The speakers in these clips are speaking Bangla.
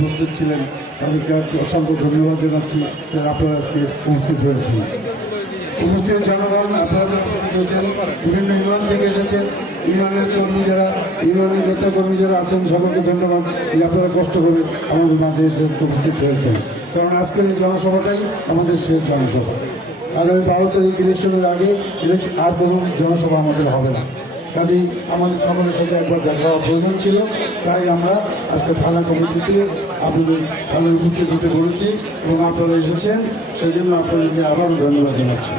প্রস্তুত ছিলেন তাদেরকে অসংখ্য ধন্যবাদ জানাচ্ছি যারা আপনারা আজকে উপস্থিত হয়েছেন। উপস্থিত জনগণ আপনারা যারা উপস্থিত হয়েছেন বিভিন্ন ইউনিয়ন থেকে এসেছেন, ইউনিয়নের কর্মী যারা ইউনিয়নের নেতা কর্মী যারা আছেন সকলকে ধন্যবাদ যে আপনারা কষ্ট করে আমাদের মাঝে এসে উপস্থিত হয়েছেন। কারণ আজকের এই জনসভাটাই আমাদের শেষ জনসভা। আগামী 12 তারিখ ইলেকশনের আগে আর কোনো জনসভা আমাদের হবে না। কাজেই আমাদের সকলের সাথে একবার দেখা হওয়া প্রয়োজন ছিল, তাই আমরা আজকে থানা কমিটিতে আপনাদের থানায় উপস্থিত হতে বলেছি এবং আপনারা এসেছেন, সেই জন্য আপনাদেরকে আবারও ধন্যবাদ জানাচ্ছি।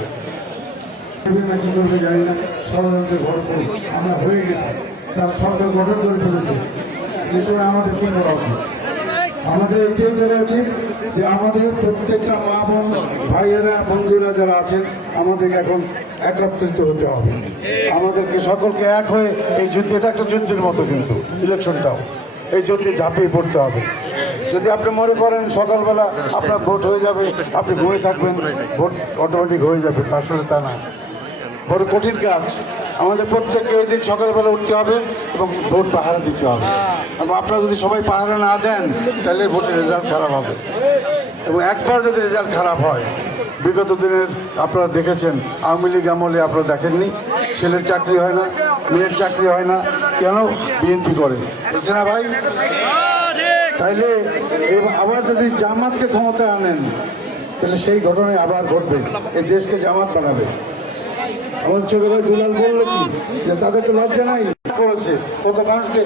না কী করবে জানি না, ষড়যন্ত্রের ভরপুর আমরা হয়ে গেছি, তার সরকার গঠন করে ফেলেছে। যে সময় আমাদের কী করা উচিত? আমাদের এটাই করা উচিত যে আমাদের প্রত্যেকটা মা বোন ভাইয়েরা বন্ধুরা যারা আছেন আমাদেরকে এখন একত্রিত হতে হবে। আমাদেরকে সকলকে এক হয়ে এই যুদ্ধ, এটা একটা যুদ্ধের মতো, কিন্তু ইলেকশনটাও এই যুদ্ধে ঝাঁপিয়ে পড়তে হবে। যদি আপনি মনে করেন সকালবেলা আপনার ভোট হয়ে যাবে, আপনি ঘুরে থাকবেন, ভোট অটোমেটিক হয়ে যাবে, আসলে তা না। বড় কঠিন কাজ। আমাদের প্রত্যেককে ওই দিন সকালবেলা উঠতে হবে এবং ভোট পাহারা দিতে হবে। এবং আপনারা যদি সবাই পাহারা না দেন তাহলে ভোটের রেজাল্ট খারাপ হবে। এবং একবার যদি রেজাল্ট খারাপ হয়, বিগত দিনের আপনারা দেখেছেন, আওয়ামী লীগ আমলে আপনারা দেখেননি, ছেলের চাকরি হয় না, মেয়ের চাকরি হয় না, কেন? বিএনপি করে, বুঝছে না ভাই? তাইলে আবার যদি জামাতকে ক্ষমতায় আনেন তাহলে সেই ঘটনায় আবার ঘটবে, এই দেশকে জামাত বানাবে। আমাদের ছোট ভাই দুলাল বললো কি যে তাদের তো লজ্জা নাই, করেছে কত মানুষকে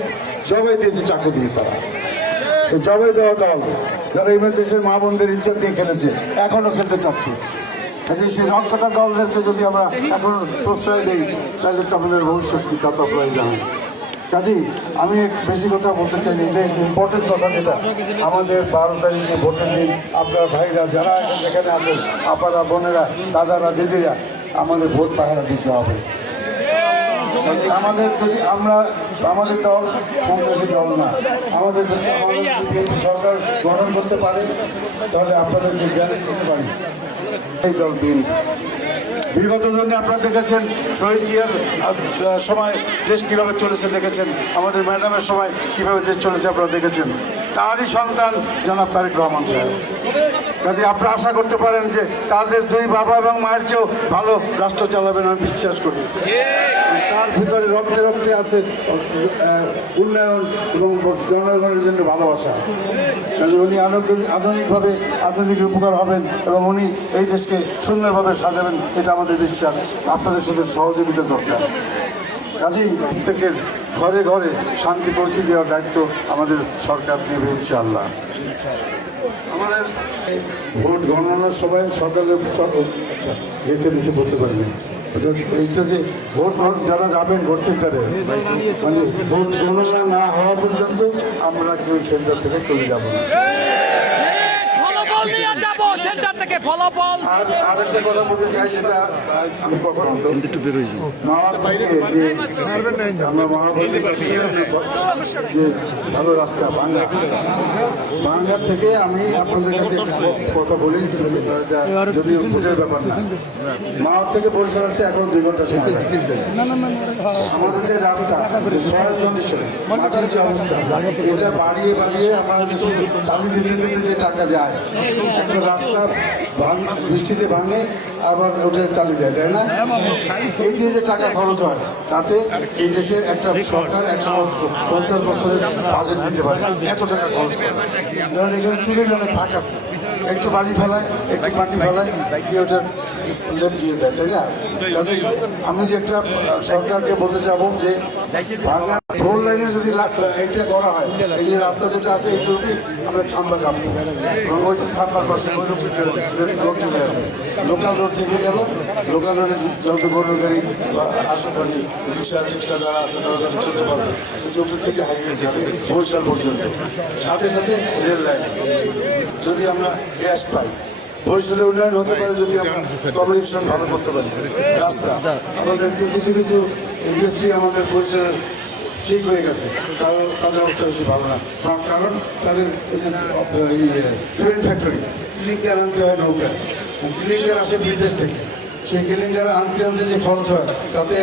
জবাই দিয়েছে চাকু দিয়ে, তারা সে জবাই দেওয়া দল যারা এই দেশের মা বোনদের ইজ্জত দিয়ে খেলেছে, এখনো খেলতে চাচ্ছে। সেই রক্ষটা দলদেরকে যদি আমরা এখন প্রশ্রয় দিই তাহলে তো আমাদের ভবিষ্যৎ কি তা তো আপনারাই জানেন। কাজেই আমি বেশি কথা বলতে চাই, এটাই ইম্পর্টেন্ট কথা, যেটা আমাদের 12 তারিখে ভোটের দিন আপনার ভাইরা যারা এখানে আছেন, আপারা বোনেরা দাদারা দিদিরা, আমাদের ভোট পাহারা দিতে হবে। আমাদের যদি আমাদের দল সন্ত্রাসী দল না, আমাদের যদি বিএনপি সরকার গঠন করতে পারে তাহলে আপনাদেরকে গ্যারান্টি দিতে পারি এই দল বিএনপি। বিগত দিনে আপনারা দেখেছেন শহীদ জিয়ার সময় দেশ কীভাবে চলেছে দেখেছেন, আমাদের ম্যাডামের সময় কীভাবে দেশ চলেছে আপনারা দেখেছেন। তারই সন্তান জনাব তারেক রহমান সাহেব। কাজে আপনারা আশা করতে পারেন যে তাদের দুই বাবা এবং মায়ের চেয়েও ভালো রাষ্ট্র চালাবেন, আমি বিশ্বাস করি। তার ভিতরে রক্তে রক্তে আছে উন্নয়ন এবং জনগণের জন্য ভালোবাসা। কাজে উনি আধুনিকভাবে আধুনিকের উপকার হবেন এবং উনি এই দেশকে সুন্দরভাবে সাজাবেন, এটা আমাদের বিশ্বাস। আপনাদের সাথে সহযোগিতা দরকার। কাজেই প্রত্যেকের ঘরে ঘরে শান্তি পৌঁছে দেওয়ার দায়িত্ব আমাদের সরকার নেবে ইনশাআল্লাহ। আমাদের ভোট গণনার সময় সকালে আচ্ছা রেখে দিতে বলতে পারিনি, এইটা যে ভোট যারা যাবেন ভোট সেন্টারে, মানে ভোট গণনা না হওয়া পর্যন্ত আমরা কেউ সেন্টার থেকে চলে যাব না। আর আরেকটা কথা বলতে চাই, যেটা আমি কখনো মাওয়ার থেকে যে আমরা যে ভালো রাস্তা বাঙ্গার থেকে আমি আপনাদের কাছে কথা বলি, যদি বুঝার ব্যাপার না। মাওয়ার থেকে বরিশাল আসতে এখন 2 ঘন্টা সময় লাগে। আমাদের যে রাস্তা সয়েল কন্ডিশন, মাটির যে অবস্থা, এটা বাড়িয়ে বাড়িয়ে আমাদের তালি দিতে দিতে যে টাকা যায়, একটা রাস্তা বৃষ্টিতে ভাঙে আবার ওটা চালিয়ে দেয়, তাই না? এই যে টাকা খরচ হয় তাতে এই দেশের একটা সরকার 150 বছরের বাজেট দিতে পারে, এত টাকা খরচ করে। ধরেন এখানে চুলের অনেক ফাঁক আছে, একটু বালি ফেলায়, একটু মাটি ফেলায়, দিয়ে ওটা লেপ দিয়ে দেয়, তাই না? কাজে আমি যে একটা সরকারকে বলতে যাবো যে ভাঙা 4 লাইনে যদি এইটা করা হয়, এই যে রাস্তা যেটা আছে এইটার উপরে আমরা খাম্বা কাঁপবো এবং ওই খাম্বার পাশে ওই রোড চলে আসবে। লোকাল রোড থেকে গেল, লোকাল রোডে যত গরুর গাড়ি বা আশা করি রিক্সা যারা আছে তারা কাছে চলতে পারবে, কিন্তু উপর থেকে হাইওয়ে যাবে বরিশাল পর্যন্ত, সাথে সাথে রেল লাইন। যদি আমরা গ্যাস পাই, বরিশালের উন্নয়ন হতে পারে যদি আমরা কমিউনিকেশন ভালো করতে পারি। রাস্তা আমাদের কিছু কিছু ইন্ডাস্ট্রি আমাদের বরিশালের ঠিক হয়ে গেছে, কারণ তাদের অবস্থা বেশি ভালো না, কারণ তাদের সিমেন্ট ফ্যাক্টরি ক্লিনিকে আনতে হয় নৌকায়, ক্লিনিকার আসে বিদেশ থেকে, সেই ক্লিনিকার আনতে আনতে যে খরচ হয় তাতে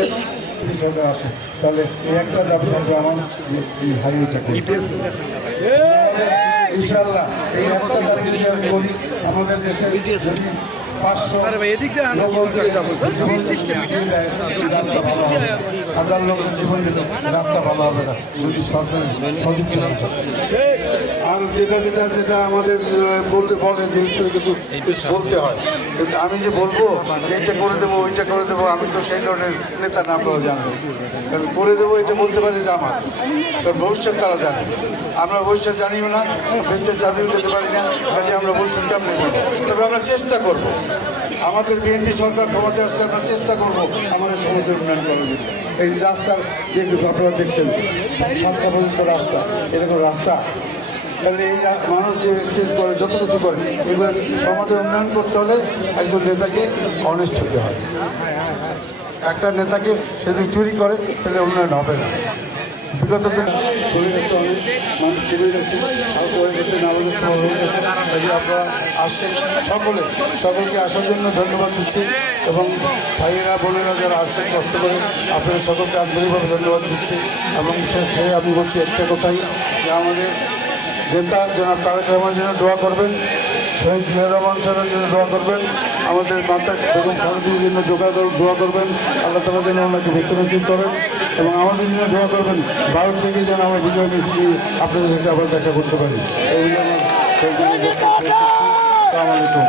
সরকার আসে। তাহলে এই একটা দাবি থাকবে আমার যে এই হাইওয়েটা করি। ইনশাল্লাহ এই একটা দাবি যদি আমি করি, আমাদের দেশে যদি 500 লোক জীবন দিয়ে দেয়, রাস্তা ভালো হবে না। 1000 লোকের জীবন দিলে রাস্তা ভালো হবে না, যদি সরকারের সদিচ্ছা থাকে। আর যেটা আমাদের বলে দিল কিছু বলতে হয়, কিন্তু আমি যে বলবো যে এটা করে দেবো ওইটা করে দেবো, আমি তো সেই ধরনের নেতা না, আপনারা জানেন। কারণ করে দেবো এটা বলতে পারি যে আমার, কারণ ভবিষ্যৎ তারা জানে, আমরা ভবিষ্যৎ জানিও না, বেঁচে চাবিও দিতে পারি না, কাজে আমরা ভবিষ্যৎ কেমন করবো। তবে আমরা চেষ্টা করব, আমাদের বিএনপি সরকার ক্ষমতায় আসলে আমরা চেষ্টা করব আমাদের সমাজের উন্নয়ন করার জন্য। এই রাস্তার যে আপনারা দেখছেন সরকার পর্যন্ত রাস্তা, এরকম রাস্তা, তাহলে এই মানুষ যে অ্যাক্সিডেন্ট করে যত কিছু করে, এগুলো সমাজের উন্নয়ন করতে হলে একজন নেতাকে অনেস্ট হতে হয়। একটা নেতাকে সে যদি চুরি করে তাহলে উন্নয়ন হবে না। বিগত দিন চলে গেছে, অনেক মানুষ চলে গেছে, আহত হয়ে গেছেন, আমাদের সব হয়ে গেছে। আপনারা আসছেন, সকলকে আসার জন্য ধন্যবাদ দিচ্ছি, এবং ভাইয়েরা বোনেরা যারা আসছেন কষ্ট করে, আপনাদের সকলকে আন্তরিকভাবে ধন্যবাদ দিচ্ছি। এবং সে আমি বলছি একটা কথাই, যে আমাদের নেতা জনাব তারেক রহমান যেন দোয়া করবেন, শহীদ জিয়া রহমান সাহেবের জন্য দোয়া করবেন, আমাদের মাতা বেগম খালেদার জন্য দোয়া করবেন, আল্লাহ তালা যেন ওনাকে বেঁচে নসিব করেন, এবং আমাদের জন্য দোয়া করবেন ভারত থেকে যেন আমরা বিজয় মিছিল নিয়ে আপনাদের সাথে আবার দেখা করতে পারি। এই জন্য আমার সেই জন্য আসসালামু আলাইকুম।